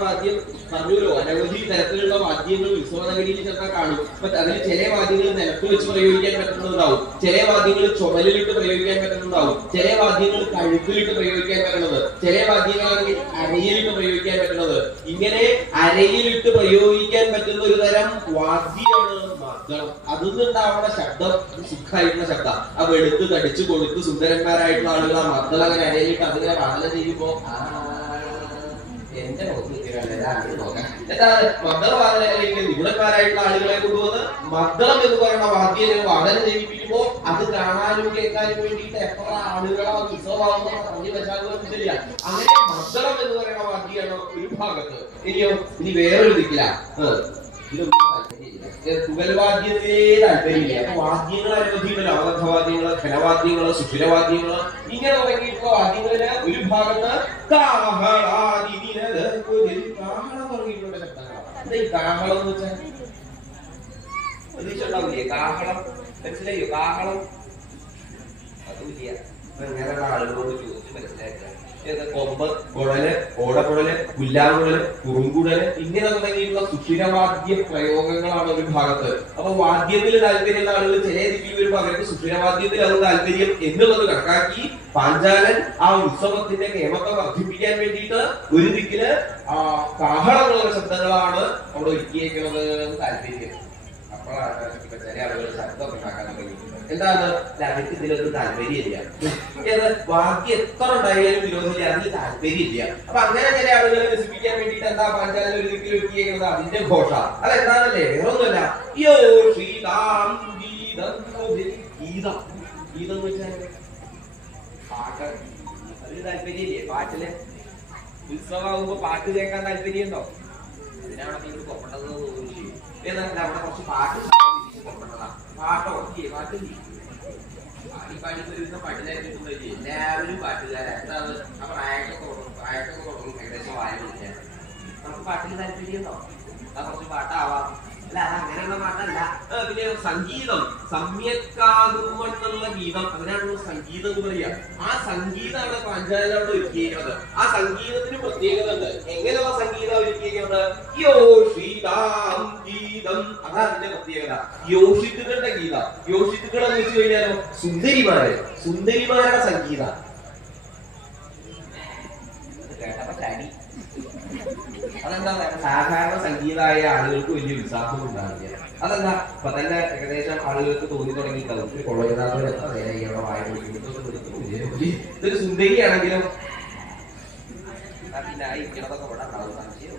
വാദ്യം പറഞ്ഞല്ലോ, അനവധി തരത്തിലുള്ള വാദ്യങ്ങൾ ഉത്സവനഗരിയിൽ ചെന്നാൽ കാണും. അപ്പൊ അതിൽ ചില വാദ്യങ്ങൾ നിലത്ത് വെച്ച് പ്രയോഗിക്കാൻ പറ്റുന്നതാവും, ചില വാദ്യങ്ങൾ ചുമലിലിട്ട് പ്രയോഗിക്കാൻ പറ്റുന്നതാവും, ചില വാദ്യങ്ങൾ കഴുത്തിലിട്ട് പ്രയോഗിക്കാൻ പറ്റുന്നത്, ചില വാദ്യങ്ങളാണെങ്കിൽ അരയിലിട്ട് പ്രയോഗിക്കാൻ പറ്റുന്നത്. ഇങ്ങനെ അരയിലിട്ട് പ്രയോഗിക്കാൻ പറ്റുന്ന ഒരു തരം വാദ്യമാണ് മദ്ദളം. അതിന്നുണ്ടാവുന്ന ശബ്ദം സുഖമായിട്ടുള്ള ശബ്ദം. ആ വെളുത്ത് തടിച്ചു കൊടുത്ത് സുന്ദരന്മാരായിട്ടുള്ള ആളുകൾ ആ മദ്ദളം അങ്ങനെ അരയിലിട്ട് അതിങ്ങനെ വാദനം ചെയ്യുമ്പോ എന്റെ മദ്ദളവാദനങ്ങളിലേക്ക് നിപുണന്മാരായിട്ടുള്ള ആളുകളെ കൊണ്ടുവന്ന് മദ്ദളം എന്ന് പറയുന്ന വാദ്യം വാദനം ചെയ്യിപ്പിക്കുമ്പോ അത് കാണാനും കേൾക്കാനും വേണ്ടിയിട്ട് എത്ര ആളുകളോ ഉത്സവമാകുന്ന പറഞ്ഞു വെച്ചാൽ ശരിയാ. അങ്ങനെ മദ്ദളം എന്ന് പറയുന്ന വാദ്യമാണ് ഒരു ഭാഗത്ത്. ഇനി വേറൊരു ദിക്കില്ല, ഇതൊന്നും താല്പര്യമില്ല, തുകൽവാദ്യത്തിലേ താല്പര്യമില്ല. അപ്പൊ വാദ്യങ്ങൾ അനവധിയുണ്ടല്ലോ, അവബദ്ധവാദ്യങ്ങള്, ഘനവാദ്യങ്ങള്, സുഷിരവാദ്യങ്ങള്, ഇങ്ങനെ തുടങ്ങിയിട്ടുള്ള വാദ്യങ്ങളില് ഒരു ഭാഗത്ത് കാഹളം തുടങ്ങിയിട്ടുള്ള ശബ്ദങ്ങളാണ്. എന്താ ഈ കാഹളം എന്ന് വെച്ചാൽ പ്രതീക്ഷണ്ടാവില്ലേ? കാഹളം മനസ്സിലായോ? കാഹളം അതുമില്ല. അങ്ങനെയുള്ള ആളുകളോട് ചോദിച്ച് മനസ്സിലാക്കുക. കൊമ്പ്, കുഴല്, ഓടക്കുഴല്, പുല്ലാങ്കുഴല്, കുറുങ്കുഴല്, ഇങ്ങനെ തുടങ്ങിയിട്ടുള്ള സുഷിരവാദ്യ പ്രയോഗങ്ങളാണ് ഒരു ഭാഗത്ത്. അപ്പൊ വാദ്യത്തിൽ താല്പര്യമുള്ള ആളുകൾ ചില ദിക്കിൽ വരുമ്പോൾ അവർക്ക് സുഷിരവാദ്യത്തിൽ അത് താല്പര്യം എന്നുള്ളത് കണക്കാക്കി പാഞ്ചാലൻ ആ ഉത്സവത്തിന്റെ കേമത്തെ വർദ്ധിപ്പിക്കാൻ വേണ്ടിയിട്ട് ഒരു ദിക്കില് കാഹളങ്ങളുള്ള ശബ്ദങ്ങളാണ് അവിടെ ഒരുക്കിയേക്കുന്നത് എന്ന് താല്പര്യം. അപ്പോഴാണ് ചില ആളുകൾ ശബ്ദമൊക്കെ ഉണ്ടാക്കാൻ തുടങ്ങി. എന്താണ്? അവർക്ക് ഇതിലൊന്നും താല്പര്യമില്ല. വാദ്യം എത്ര ഉണ്ടായാലും വിരോധമില്ല, അതിൽ താല്പര്യമില്ല. അപ്പൊ അങ്ങനെ ചില ആളുകളെ രസിപ്പിക്കാൻ വേണ്ടിയിട്ട് എന്താ പാഞ്ചാലൻ ഒരു ദിക്കിൽ ഒരുക്കിയേക്കുന്നത്? അതിന്റെ ഘോഷ. അതെന്താണല്ലേ? വേറൊന്നുമല്ല. ഗീതം. ഗീതം എന്ന് വെച്ചാൽ പാട്ട്. അതിന് താല്പര്യമില്ലേ? പാട്ടില് ഉത്സവമാകുമ്പോ പാട്ട് കേൾക്കാൻ താല്പര്യമുണ്ടോ? അതിനാണ് നിങ്ങൾ പുറപ്പെട്ടത് തോന്നുന്നു. എന്നല്ല, അവിടെ കുറച്ച് പാട്ട് പുറപ്പെട്ടതാ. പാട്ടോ പാട്ട് പാടി വരുന്ന പാട്ടിലായിട്ട് എല്ലാവരും പാട്ടുകാരാണ്. ആ പ്രായമൊക്കെ തുടങ്ങും ഏകദേശം വായ വിളിക്കാൻ. നമുക്ക് പാട്ടിന് താല്പര്യമുണ്ടോ? കുറച്ച് പാട്ടാവാം. അല്ല, അത് അങ്ങനെയുള്ള പാട്ടല്ല. പിന്നെ സംഗീതം, സമ്യക്കാകുമെന്നുള്ള ഗീതം, അതിനാണല്ലോ സംഗീതം എന്ന് പറയാ. ആ സംഗീതമാണ് പാഞ്ചാലനോട് ഒരുക്കിയിരിക്കുന്നത്. ആ സംഗീതത്തിന് പ്രത്യേകത ഉണ്ട്. എങ്ങനെയുള്ള സംഗീതം ഒരുക്കിയിരിക്കുന്നത്? യോഷിതാം ഗീതം, അതാണ് അതിന്റെ പ്രത്യേകത. യോഷിത്തുകളുടെ ഗീതം. യോഷിത്തുകൾ എന്ന് വെച്ച് കഴിഞ്ഞാലോ സുന്ദരിമാരുടെ സംഗീതം. കേട്ടപ്പോ ചാടി. അതെന്താ പറയുക? സാധാരണ സംഗീതമായ ആളുകൾക്ക് വലിയ ഉത്സാഹം ഉണ്ടാവില്ല. അതെന്താ? അപ്പൊ തന്നെ ഏകദേശം ആളുകൾക്ക് തോന്നി തുടങ്ങിയിട്ടുണ്ടാവും, ഒരു കൊള്ളയതാത്തൊരു വായ ഇതൊരു സുന്ദരിയാണെങ്കിലും